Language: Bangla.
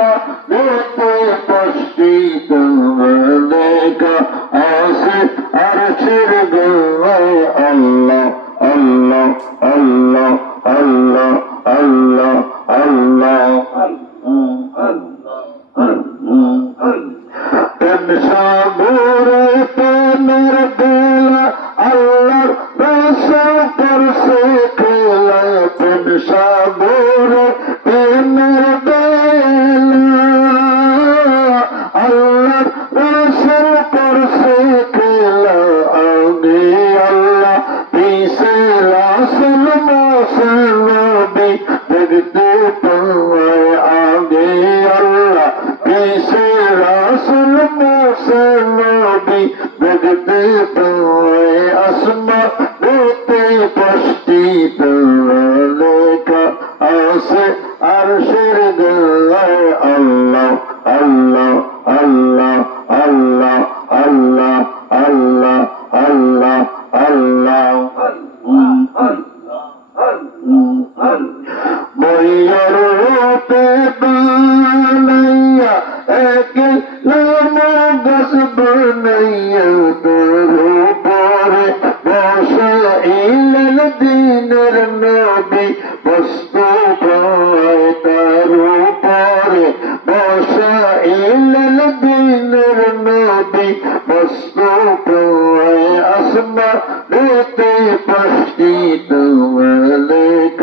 আসমানেতে উপস্থিত মালায়েকা আছে আরশের গোলায় আল্লাহ আল্লাহ আল্লাহ আল্লাহ আল্লাহ আল্লাহ সাগরে প্রেমের বেলা আল্লাহর রাসূল পরশে খেলা প্রেম সাগরে প্রেমের বেলা আল্লাহর রাসূল পরশে খেলা আগে আল্লাহ পিছে রাসূল মোসে নবী দেখতে পায় আগে আল্লাহ পিছে রাসূল মোসে নবী দেখতে পায় আসমানেতে উপস্থিত মালায়েকা আছে আরশের গোলায় আল্লাহ আল্লাহ আল্লাহ আল্লাহ আল্লাহ আল্লাহ আল্লাহ আল্লাহ মরিয়ার রূপে বানাইয়া এক নাম গাছ বানাইয়া তোর উপরে বসাইলেন দিনের নবী বস্তু পায় তার উপরে বসাইলেন দিনের নবী বস্তু পায় আসমানেতে উপস্থিত মালায়েকা